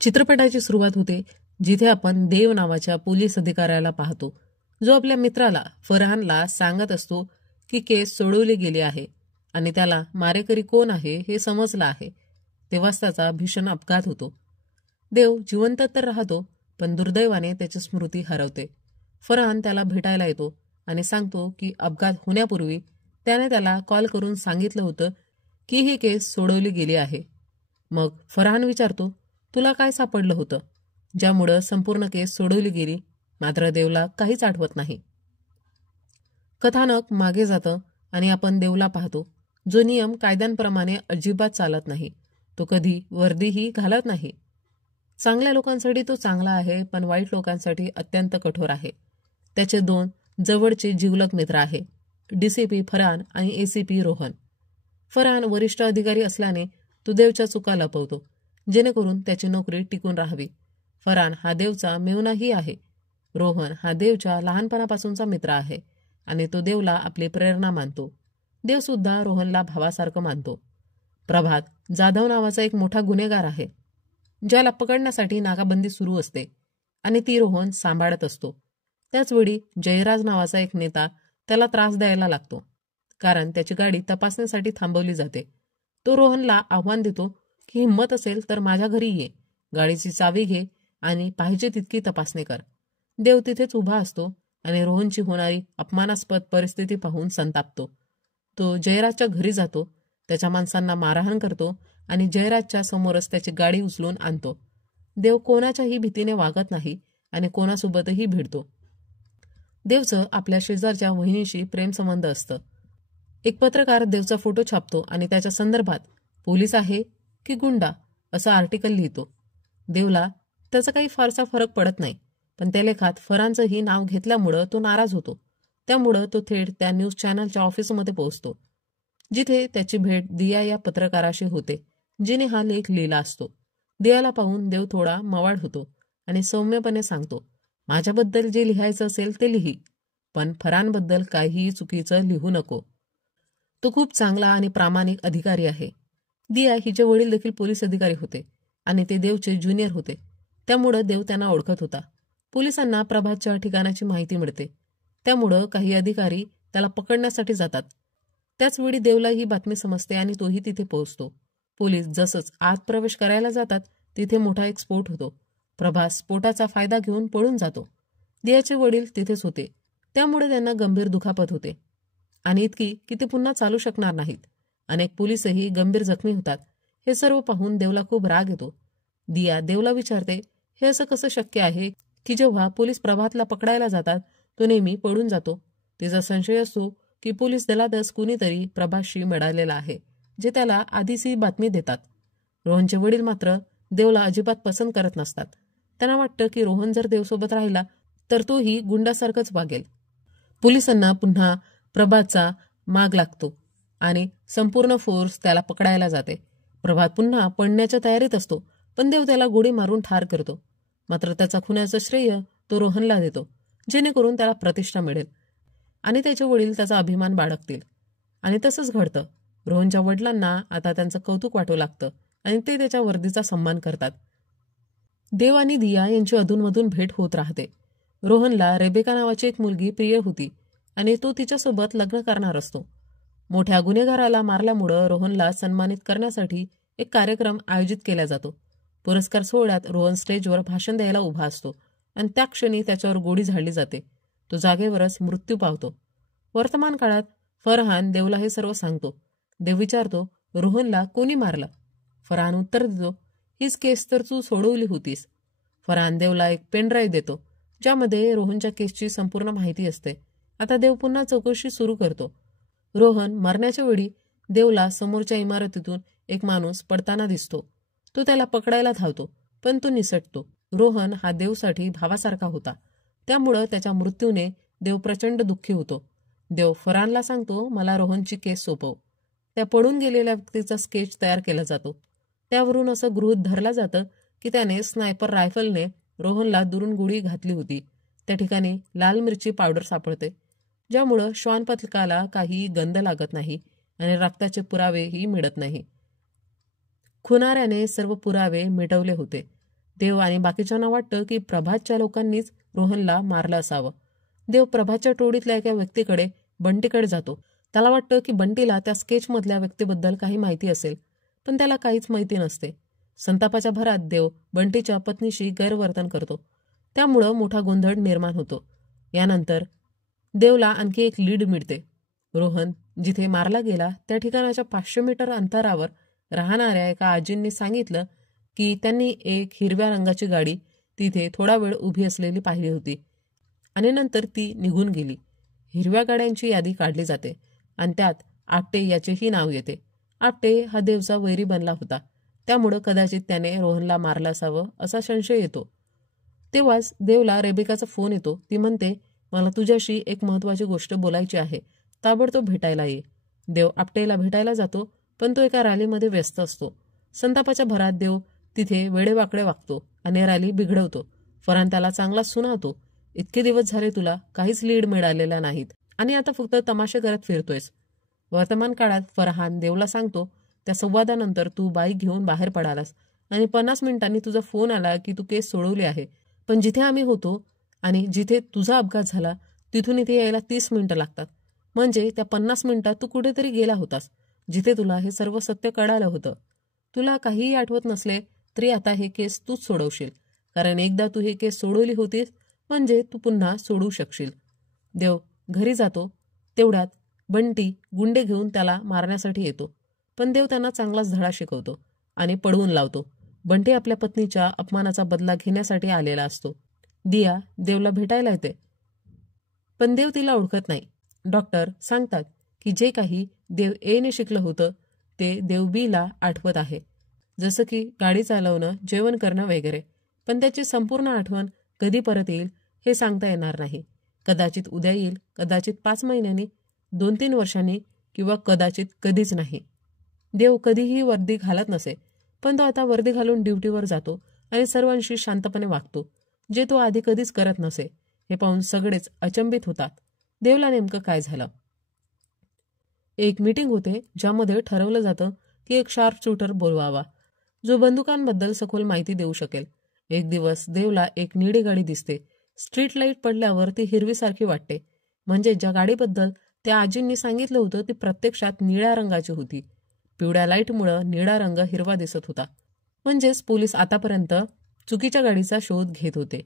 चित्रपटाची सुरुवात होते जिथे आपण देव नावाच्या पोलीस अधिकाऱ्याला पाहतो, जो आपल्या मित्राला फरहानला सांगत असतो की केस सोडवली गेली आहे आणि त्याला मारेकरी कोण आहे हे समजलं आहे. तेव्हाच त्याचा भीषण अपघात होतो. देव जिवंत तर राहतो, पण दुर्दैवाने त्याची स्मृती हरवते. फरहान त्याला भेटायला येतो आणि सांगतो की अपघात होण्यापूर्वी त्याने त्याला कॉल करून सांगितलं होतं की ही केस सोडवली गेली आहे. मग फरहान विचारतो, तुला काय सापडलं होतं ज्यामुळं संपूर्ण केस सोडवली गेली? मात्र देवला काहीच आठवत नाही. कथानक मागे जातं आणि आपण देवला पाहतो, जो नियम कायद्यांप्रमाणे अजिबात चालत नाही. तो कधी वर्दीही घालत नाही. चांगल्या लोकांसाठी तो चांगला आहे, पण वाईट लोकांसाठी अत्यंत कठोर आहे. त्याचे 2 जवळचे जिवलग मित्र आहे, DCP फरहान आणि ACP रोहन. फरहान वरिष्ठ अधिकारी असल्याने तो देवच्या चुका लपवतो, जेणेकरून त्याची नोकरी टिकून राहावी. फरहान हा देवचा मेहुणाही आहे. रोहन हा देवच्या लहानपणापासूनचा मित्र आहे आणि तो देवला आपली प्रेरणा मानतो. देवसुद्धा रोहनला भावासारखं मानतो. प्रभात जाधव नावाचा एक मोठा गुन्हेगार आहे, ज्याला पकडण्यासाठी नाकाबंदी सुरू असते आणि ती रोहन सांभाळत असतो. त्याचवेळी जयराज नावाचा एक नेता त्याला त्रास द्यायला लागतो, कारण त्याची गाडी तपासणीसाठी थांबवली जाते. तो रोहनला आव्हान देतो की हिंमत असेल तर माझ्या घरी ये, गाडीची चावी घे आणि पाहिजे तितकी तपासणी कर. देव तिथेच उभा असतो आणि रोहनची होणारी अपमानास्पद परिस्थिती पाहून संतापतो. तो जयराजच्या घरी जातो, त्याच्या माणसांना मारहाण करतो आणि जयराजच्या समोरच त्याची गाडी उचलून आणतो. देव कोणाच्याही भीतीने वागत नाही आणि कोणासोबतही भिडतो. देवचं आपल्या शेजारच्या वहिनीशी प्रेमसंबंध असतं. एक पत्रकार देवचा फोटो छापतो आणि त्याच्या संदर्भात पोलीस आहे की गुंडा असं आर्टिकल लिहितो. देवला त्याचा काही फारसा फरक पडत नाही, पण त्या लेखात फरहानचंही नाव घेतल्यामुळं तो नाराज होतो. त्यामुळं तो थेट त्या न्यूज चॅनलच्या ऑफिसमध्ये पोहोचतो, जिथे त्याची भेट दिया या पत्रकाराशी होते, जिने हा लेख लिहिला असतो. दियाला पाहून देव थोडा मवाळ होतो आणि सौम्यपणे सांगतो, माझ्याबद्दल जे लिहायचं असेल ते लिही, पण फरहानबद्दल काहीही चुकीचं लिहू नको. तो खूप चांगला आणि प्रामाणिक अधिकारी आहे. दिया हिचे वडील देखील पोलीस अधिकारी होते आणि ते देवचे ज्युनियर होते, त्यामुळं देव त्यांना ओळखत होता. पोलिसांना प्रभातच्या ठिकाणाची माहिती मिळते, त्यामुळं काही अधिकारी त्याला पकडण्यासाठी जातात. त्याचवेळी देवला ही बातमी समजते आणि तोही तिथे पोहोचतो. पोलीस जसंच आत प्रवेश करायला जातात तिथे मोठा एक स्फोट होतो. प्रभात स्फोटाचा फायदा घेऊन पळून जातो. दियाचे वडील तिथेच होते, त्यामुळे त्यांना गंभीर दुखापत होते आणि इतकी की ते पुन्हा चालू शकणार नाहीत. अनेक पोलीसही गंभीर जखमी होतात. हे सर्व पाहून देवला खूप राग येतो. दिया देवला विचारते, हे असं कसं शक्य आहे की जेव्हा पोलीस प्रभातला पकडायला जातात तो नेहमी पळून जातो? तिचा संशय असतो की पोलीस दलातच कुणीतरी प्रभातशी मिळालेला आहे, जे त्याला आधीच ही बातमी देतात. रोहनचे वडील मात्र देवला अजिबात पसंत करत नसतात. त्यांना वाटतं की रोहन जर देवसोबत राहिला तर तोही गुंडासारखंच वागेल. पोलिसांना पुन्हा प्रभातचा माग लागतो आणि संपूर्ण फोर्स त्याला पकडायला जाते. प्रभात पुन्हा पडण्याच्या तयारीत असतो, पण देव त्याला गोळी मारून ठार करतो. मात्र त्याचा खुनाचं श्रेय तो रोहनला देतो, जेणेकरून त्याला प्रतिष्ठा मिळेल आणि त्याचे वडील त्याचा अभिमान बाळगतील. आणि तसंच घडतं. रोहनच्या वडिलांना आता त्यांचं कौतुक वाटू लागतं आणि ते त्याच्या वर्दीचा सन्मान करतात. देव आणि दिया यांची अधूनमधून भेट होत राहते. रोहनला रेबेका नावाची एक मुलगी प्रिय होती आणि तो तिच्यासोबत लग्न करणार असतो. मोठ्या गुन्हेगाराला मारल्यामुळं रोहनला सन्मानित करण्यासाठी एक कार्यक्रम आयोजित केला जातो. पुरस्कार सोहळ्यात रोहन स्टेजवर भाषण द्यायला उभा असतो आणि त्या क्षणी त्याच्यावर गोळी झाडली जाते. तो जागेवरच मृत्यू पावतो. वर्तमान काळात फरहान देवला हे सर्व सांगतो. देव विचारतो, रोहनला कोणी मारलं? फरहान उत्तर देतो, हीच केस तर तू सोडवली होतीस. फरहान देवला एक पेनड्राईव्ह देतो, ज्यामध्ये रोहनच्या केसची संपूर्ण माहिती असते. आता देव पुन्हा चौकशी सुरू करतो. रोहन मरण्याच्या वेळी देवला समोरच्या इमारतीतून एक माणूस पडताना दिसतो. तो त्याला पकडायला धावतो, पण तो निसटतो. रोहन हा देवसाठी भावासारखा होता, त्यामुळं त्याच्या मृत्यूने देव प्रचंड दुःखी होतो. देव फरहानला सांगतो, मला रोहनची केस सोपव. त्या पडून गेलेल्या व्यक्तीचा स्केच तयार केला जातो. त्यावरून असं गृहीत धरलं जातं की त्याने स्नायपर रायफलने रोहनला दुरून गोळी घातली होती. त्या ठिकाणी लाल मिरची पावडर सापडते, ज्यामुळं श्वानपथकाला काही गंध लागत नाही आणि रक्ताचे पुरावेही मिळत नाही. खुनाऱ्याने सर्व पुरावे मिटवले होते. देव आणि बाकीच्यांना वाटतं की प्रभातच्या लोकांनीच रोहनला मारलं असावं. देव प्रभातच्या टोळीतल्या एका व्यक्तीकडे, बंटीकडे जातो. त्याला वाटतं की बंटीला त्या स्केचमधल्या व्यक्तीबद्दल काही माहिती असेल, पण त्याला काहीच माहिती नसते. संतापाच्या भरात देव बंटीच्या पत्नीशी गैरवर्तन करतो. त्यामुळं मोठा गोंधळ निर्माण होतो. यानंतर देवला आणखी एक लीड मिळते. रोहन जिथे मारला गेला त्या ठिकाणाच्या 500 मीटर अंतरावर राहणाऱ्या एका आजींनी सांगितलं की त्यांनी एक हिरव्या रंगाची गाडी तिथे थोडा वेळ उभी असलेली पाहिली होती आणि नंतर ती निघून गेली. हिरव्या गाड्यांची यादी काढली जाते आणि त्यात आपटे याचेही नाव येते. आपटे हा देवचा वैरी बनला होता, त्यामुळं कदाचित त्याने रोहनला मारलं असावं असा संशय येतो. तेव्हाच देवला रेबेकाचा फोन येतो. ती म्हणते, मला तुझ्याशी एक महत्त्वाची गोष्ट बोलायची आहे, ताबडतोब भेटायला ये. देव आपटेला भेटायला जातो, पण तो एका रॅलीमध्ये व्यस्त असतो. संतापाच्या भरात देव तिथे वेडेवाकडे वागतो आणि रॅली बिघडवतो. फरहान त्याला चांगला सुनावतो. इतके दिवस झाले तुला काहीच लीड मिळालेला नाहीत आणि आता फक्त तमाशे करत फिरतोयस. वर्तमान काळात फरहान देवला सांगतो, त्या संवादानंतर तू बाईक घेऊन बाहेर पडालास आणि 50 मिनिटांनी तुझा फोन आला की तू केस सोडवली आहे, पण जिथे आम्ही होतो आणि जिथे तुझा अपघात झाला तिथून इथे यायला 30 मिनिटं लागतात. म्हणजे त्या 50 मिनिटात तू कुठेतरी गेला होतास, जिथे तुला हे सर्व सत्य कळालं होतं. तुला काहीही आठवत नसले तरी आता हे केस तूच सोडवशील, कारण एकदा तू हे केस सोडवली होतीस म्हणजे तू पुन्हा सोडवू शकशील. देव घरी जातो. तेवढ्यात बंटी गुंडे घेऊन त्याला मारण्यासाठी येतो, पण देव त्यांना चांगलाच धडा शिकवतो आणि पळवून लावतो. बंटी आपल्या पत्नीच्या अपमानाचा बदला घेण्यासाठी आलेला असतो. दिया देवला भेटायला येते, पण देव तिला ओळखत नाही. डॉक्टर सांगतात की जे काही देव एने शिकलं होतं ते देव बीला आठवत आहे, जसं की गाडी चालवणं, जेवण करणं वगैरे, पण त्याची संपूर्ण आठवण कधी परत येईल हे सांगता येणार नाही. कदाचित उद्या येईल, कदाचित 5 महिन्यांनी, 2-3 वर्षांनी, किंवा कदाचित कधीच नाही. देव कधीही वर्दी घालत नसे, पण तो आता वर्दी घालून ड्युटीवर जातो आणि सर्वांशी शांतपणे वागतो, जे तो आधी कधीच करत नसे. हे पाहून सगळेच अचंबित होतात. देवला नेमकं काय झालं? एक मीटिंग होते ज्यामध्ये ठरवलं जातं की एक शार्प शूटर बोलवावा, जो बंदुकांबद्दल सखोल माहिती देऊ शकेल. एक दिवस देवला एक निळी गाडी दिसते. स्ट्रीट लाईट पडल्यावर ती हिरवीसारखी वाटते. म्हणजे ज्या गाडीबद्दल त्या आजींनी सांगितलं होतं ती प्रत्यक्षात निळ्या रंगाची होती. पिवळ्या लाईटमुळं निळा रंग हिरवा दिसत होता. म्हणजेच पोलीस आतापर्यंत चुकीच्या गाडीचा शोध घेत होते.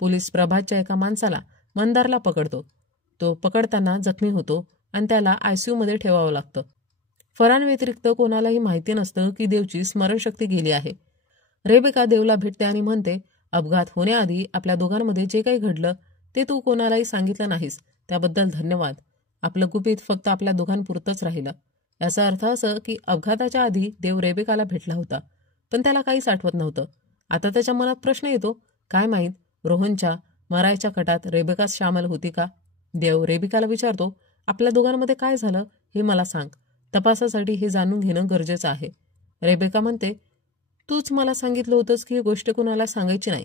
पोलीस प्रभातच्या एका माणसाला, मंदारला पकडतो. तो पकडताना जखमी होतो आणि त्याला ICU मध्ये ठेवावं लागतं. फरहान व्यतिरिक्त कोणालाही माहिती नसतं की देवची स्मरणशक्ती गेली आहे. रेबेका देवला भेटते आणि म्हणते, अपघात होण्याआधी आपल्या दोघांमध्ये जे काही घडलं ते तू कोणालाही सांगितलं नाहीस, त्याबद्दल धन्यवाद. आपलं गुपित फक्त आपल्या दोघांपुरतंच राहिलं. याचा अर्थ असं की अपघाताच्या आधी देव रेबेकाला भेटला होता, पण त्याला काहीच आठवत नव्हतं. आता त्याच्या मनात प्रश्न येतो, काय माहीत रोहनच्या मरायच्या कटात रेबेका सामील होती का? देव रेबेकाला विचारतो, आपल्या दोघांमध्ये काय झालं हे मला सांग. तपासासाठी हे जाणून घेणं गरजेचं आहे. रेबेका म्हणते, तूच मला सांगितलं होतंस की ही गोष्ट कुणाला सांगायची नाही.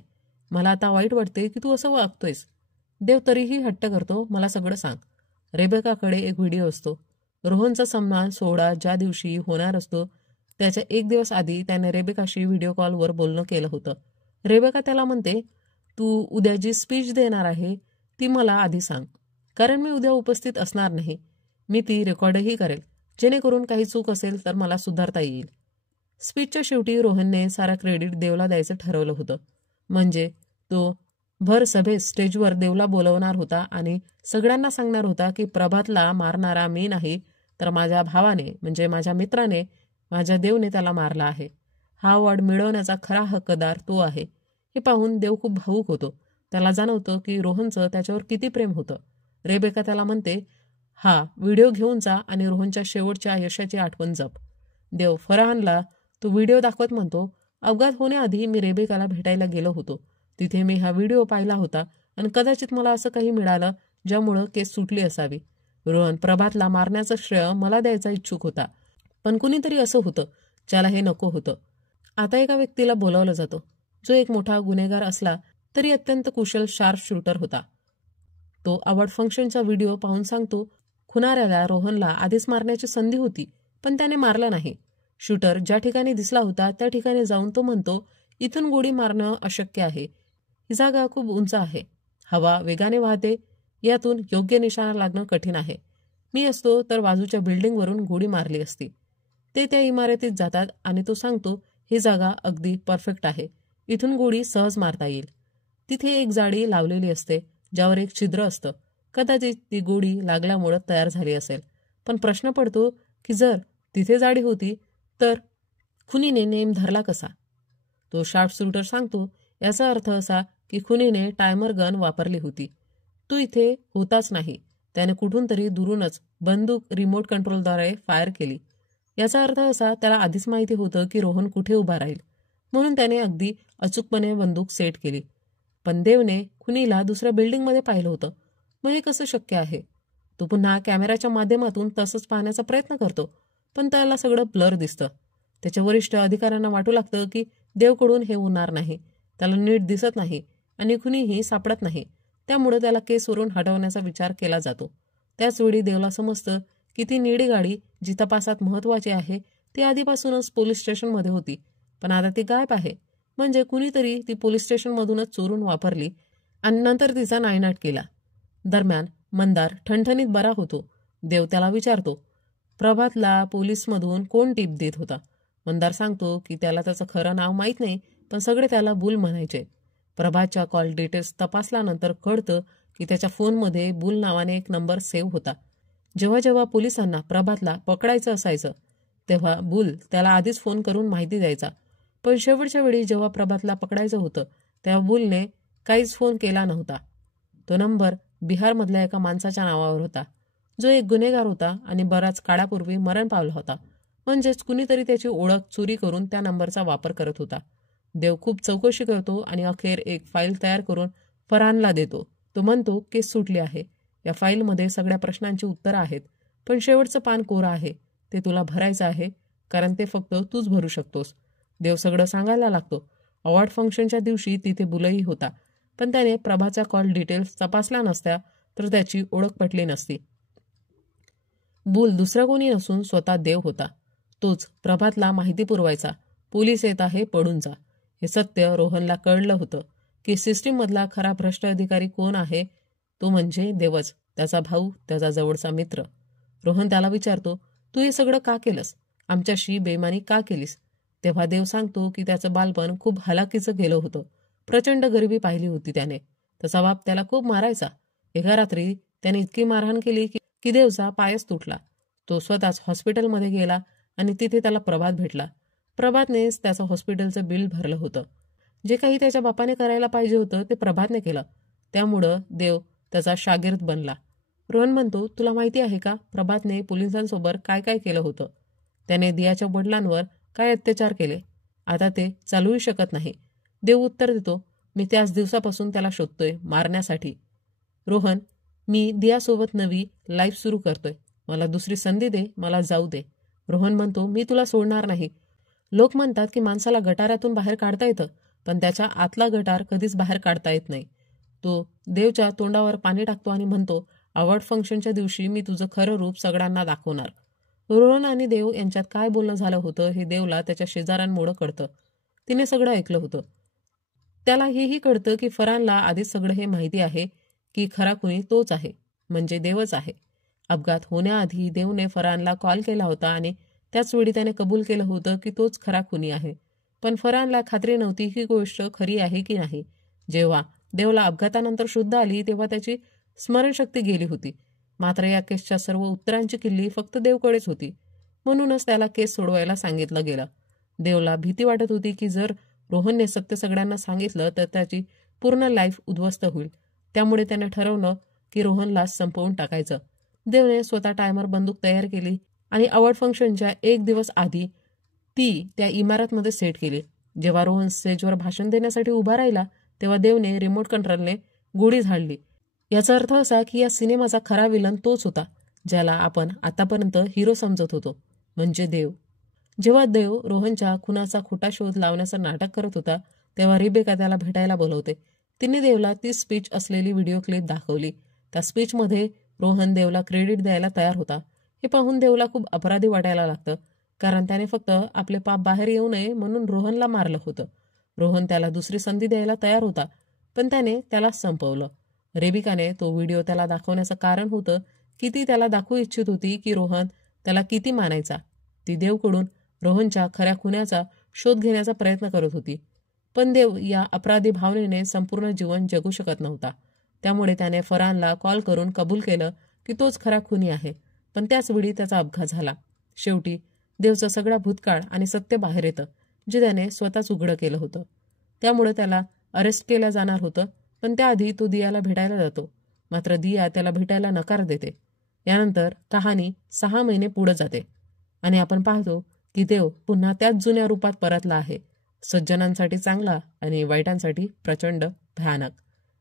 मला आता वाईट वाटते की तू असं वागतोयस. देव तरीही हट्ट करतो, मला सगळं सांग. रेबेकाकडे एक व्हिडिओ असतो. रोहनचा सन्मान सोहळा ज्या दिवशी होणार असतो त्याच्या 1 दिवस आधी त्याने रेबेकाशी व्हिडिओ कॉलवर बोलणं केलं होतं. रेबेका त्याला म्हणते, तू उद्या जी स्पीच देणार आहे ती मला आधी सांग, कारण मी उद्या उपस्थित असणार नाही. मी ती रेकॉर्डही करेल, जेणेकरून काही चूक असेल तर मला सुधारता येईल. स्पीचच्या शेवटी रोहनने सारा क्रेडिट देवला द्यायचं ठरवलं होतं. म्हणजे तो भर सभेत स्टेजवर देवला बोलवणार होता आणि सगळ्यांना सांगणार होता की प्रभातला मारणारा मी नाही, तर माझ्या भावाने, म्हणजे माझ्या मित्राने, माझ्या देवने त्याला मारला आहे. हा अवॉर्ड मिळवण्याचा खरा हक्कदार तो आहे. हे पाहून देव खूप भावूक होतो. त्याला जाणवतं की रोहनचं त्याच्यावर किती प्रेम होतं. रेबेका त्याला म्हणते, हा व्हिडिओ घेऊन जा आणि रोहनच्या शेवटच्या यशाची आठवण जप. देव फरहानला तो व्हिडिओ दाखवत म्हणतो, अपघात होण्याआधी मी रेबेकाला भेटायला गेलो होतो. तिथे मी हा व्हिडिओ पाहिला होता आणि कदाचित मला असं काही मिळालं ज्यामुळं केस सुटली असावी. रोहन प्रभातला मारण्याचं श्रेय मला द्यायचा इच्छुक होता, पण कुणीतरी असं होतं ज्याला हे नको होतं. आता एका व्यक्तीला बोलावलं जातं, जो एक मोठा गुन्हेगार असला तरी अत्यंत कुशल शार्प शूटर होता. तो अवॉर्ड फंक्शनचा व्हिडिओ पाहून सांगतो, खुनाऱ्याला रोहनला आधीच मारण्याची संधी होती, पण त्याने मारलं नाही. शूटर ज्या ठिकाणी दिसला होता त्या ठिकाणी जाऊन तो म्हणतो इथून गोळी मारणं अशक्य आहे. ही जागा खूप उंच आहे. हवा वेगाने वाहते. यातून योग्य निशाणा लागणं कठीण आहे. मी असतो तर बाजूच्या बिल्डिंगवरून गोळी मारली असती. ते त्या इमारतीत जातात आणि तो सांगतो, ही जागा अगदी परफेक्ट आहे. इथून गोळी सहज मारता येईल. तिथे एक जाळी लावलेली असते, ज्यावर एक छिद्र असतं. कदाचित ती गोळी लागल्यामुळं तयार झाली असेल. पण प्रश्न पडतो की जर तिथे जाळी होती तर खुनीने नेम धरला कसा? तो शार्प शूटर सांगतो, याचा अर्थ असा की खुनीने टायमर गन वापरली होती. तू इथे होताच नाही. त्याने कुठून तरी दुरूनच बंदूक रिमोट कंट्रोलद्वारे फायर केली. याचा अर्थ असा, त्याला आधीच माहिती होतं की रोहन कुठे उभा राहील, म्हणून त्याने अगदी अचूकपणे बंदूक सेट केली. पण देवने खुनीला दुसऱ्या बिल्डिंगमध्ये पाहिलं होतं. मग हे कसं शक्य आहे? तो पुन्हा कॅमेऱ्याच्या माध्यमातून तसंच पाहण्याचा प्रयत्न करतो, पण त्याला सगळं ब्लर दिसतं. त्याच्या वरिष्ठ अधिकाऱ्यांना वाटू लागतं की देवकडून हे होणार नाही. त्याला नीट दिसत नाही आणि खुनीही सापडत नाही. त्यामुळे त्याला केसवरून हटवण्याचा विचार केला जातो. त्याचवेळी देवला समजतं की ती निळी गाडी जी तपासात महत्त्वाची आहे ती आधीपासूनच पोलीस स्टेशनमध्ये होती, पण आता ती गायब आहे. म्हणजे कुणीतरी ती पोलीस स्टेशनमधूनच चोरून वापरली आणि नंतर तिचा नायनाट केला. दरम्यान मंदार ठणठणीत बरा होतो. देव त्याला विचारतो, प्रभातला पोलीसमधून कोण टीप देत होता? मंदार सांगतो की त्याला त्याचं खरं नाव माहीत नाही, पण सगळे त्याला बुल म्हणायचे. प्रभातच्या कॉल डिटेल्स तपासल्यानंतर कळतं की त्याच्या फोनमध्ये बुल नावाने एक नंबर सेव्ह होता. जेव्हा जेव्हा पोलिसांना प्रभातला पकडायचं असायचं तेव्हा बुल त्याला आधीच फोन करून माहिती द्यायचा. पण शेवटच्या वेळी जेव्हा प्रभातला पकडायचं होतं तेव्हा बुलने काहीच फोन केला नव्हता. तो नंबर बिहारमधल्या एका माणसाच्या नावावर होता, जो एक गुन्हेगार होता आणि बराच काळापूर्वी मरण पावला होता. म्हणजेच कुणीतरी त्याची ओळख चोरी करून त्या नंबरचा वापर करत होता. देव खूप चौकशी करतो आणि अखेर एक फाईल तयार करून फरहानला देतो. तो म्हणतो, केस सुटली आहे. या फाईलमध्ये सगळ्या प्रश्नांची उत्तरं आहेत, पण शेवटचं पान कोरं आहे. ते तुला भरायचं आहे, कारण ते फक्त तूच भरू शकतोस. देव सगळं सांगायला लागतो. अवॉर्ड फंक्शनच्या दिवशी तिथे बुलही होता, पण त्याने प्रभाच्या कॉल डिटेल्स तपासल्या नसत्या तर त्याची ओळख पटली नसती. बुल दुसरा कोणी नसून स्वतः देव होता. तोच प्रभातला माहिती पुरवायचा, पोलीस येत आहे, पडून जा. हे सत्य रोहनला कळलं होतं की सिस्टीममधला खरा भ्रष्ट अधिकारी कोण आहे, तो म्हणजे देवच, त्याचा भाऊ, त्याचा जवळचा मित्र. रोहन त्याला विचारतो, तू हे सगळं का केलंस? आमच्याशी बेईमानी का केलीस? तेव्हा देव सांगतो की त्याचं बालपण खूप हलाखीचं गेलं होतं. प्रचंड गरिबी पाहिली होती त्याने. त्याचा बाप त्याला खूप मारायचा. एका रात्री त्याने इतकी मारहाण केली की देवचा पायच तुटला. तो स्वतःच हॉस्पिटलमध्ये गेला आणि तिथे त्याला प्रभात भेटला. प्रभातनेच त्याचं हॉस्पिटलचं बिल भरलं होतं. जे काही त्याच्या बापाने करायला पाहिजे होतं ते प्रभातने केलं. त्यामुळं देव त्याचा शागिर्द बनला. रोहन म्हणतो, तुला माहिती आहे का प्रभातने पोलिसांसोबत काय काय केलं होतं? त्याने दियाच्या वडिलांवर काय अत्याचार केले? आता ते चालूही शकत नाही. देव उत्तर देतो, मी त्याच दिवसापासून त्याला शोधतोय मारण्यासाठी. रोहन, मी दियासोबत नवी लाईफ सुरू करतोय. मला दुसरी संधी दे, मला जाऊ दे. रोहन म्हणतो, मी तुला सोडणार नाही. लोक म्हणतात की माणसाला गटारातून बाहेर काढता येतं, पण त्याच्या आतला गटार कधीच बाहेर काढता येत नाही. तो देवच्या तोंडावर पाणी टाकतो आणि म्हणतो, अवॉर्ड फंक्शनच्या दिवशी मी तुझं खरं रूप सगळ्यांना दाखवणार. रोहन आणि देव यांच्यात काय बोलणं झालं होतं हे देवला त्याच्या शेजाऱ्यांमुळं कळतं. तिने सगळं ऐकलं होतं. त्याला हेही कळतं की फरहानला आधीच सगळं हे माहिती आहे की खरा खुनी तोच आहे, म्हणजे देवच आहे. अपघात होण्याआधी देवने फरहानला कॉल केला होता आणि त्याचवेळी त्याने कबूल केलं होतं की तोच खरा खुनी आहे. पण फरहानला खात्री नव्हती ही गोष्ट खरी आहे की नाही. जेव्हा देवला अपघातानंतर शुद्ध आली तेव्हा त्याची स्मरणशक्ती गेली होती. मात्र या केसच्या सर्व उत्तरांची किल्ली फक्त देवकडेच होती. म्हणूनच त्याला केस सोडवायला सांगितलं गेलं. देवला भीती वाटत होती की जर रोहनने सत्य सगळ्यांना सांगितलं तर त्याची पूर्ण लाईफ उद्ध्वस्त होईल. त्यामुळे त्याने ठरवलं की रोहनला संपवून टाकायचं. देवने स्वतः टायमर बंदूक तयार केली आणि अवॉर्ड फंक्शनच्या एक दिवस आधी ती त्या इमारतमध्ये सेट केली. जेव्हा रोहन स्टेजवर भाषण देण्यासाठी उभा राहिला तेव्हा देवने रिमोट कंट्रोलने गोळी झाडली. याचा अर्थ असा की या सिनेमाचा खरा विलन तोच होता, ज्याला आपण आतापर्यंत हिरो समजत होतो, म्हणजे देव. जेव्हा देव रोहनच्या खुनाचा खोटा शोध लावण्याचं नाटक करत होता तेव्हा रिबेका त्याला भेटायला बोलवते. तिने देवला ती स्पीच असलेली व्हिडिओ क्लिप दाखवली. त्या स्पीचमध्ये रोहन देवला क्रेडिट द्यायला तयार होता. हे पाहून देवला खूप अपराधी वाटायला लागतं, कारण त्याने फक्त आपले पाप बाहेर येऊ नये म्हणून रोहनला मारलं होतं. रोहन त्याला दुसरी संधी द्यायला तयार होता, पण त्याने त्याला संपवलं. रेबिकाने तो व्हिडिओ त्याला दाखवण्याचं कारण होतं की ती त्याला दाखवू इच्छित होती की रोहन त्याला किती मानायचा. ती देवकडून रोहनच्या खऱ्या खुन्याचा शोध घेण्याचा प्रयत्न करत होती. पण देव या अपराधी भावनेने संपूर्ण जीवन जगू शकत नव्हता. त्यामुळे त्याने फरहानला कॉल करून कबूल केलं की तोच खरा खुनी आहे. पण त्याच वेळी त्याचा अपघात झाला. शेवटी देवचं सगळा भूतकाळ आणि सत्य बाहेर येतं, जे त्याने स्वतःच उघडं केलं होतं. त्यामुळे त्याला अरेस्ट केलं जाणार होतं, पण त्याआधी तो दियाला भेटायला जातो. मात्र दिया त्याला भेटायला नकार देते. यानंतर कहाणी 6 महिने पुढे जाते आणि आपण पाहतो की देव पुन्हा त्याच जुन्या रूपात परतला आहे, सज्जनांसाठी चांगला आणि वाईटांसाठी प्रचंड भयानक.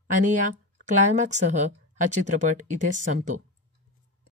आणि या क्लायमॅक्ससह हा चित्रपट इथेच संपतो.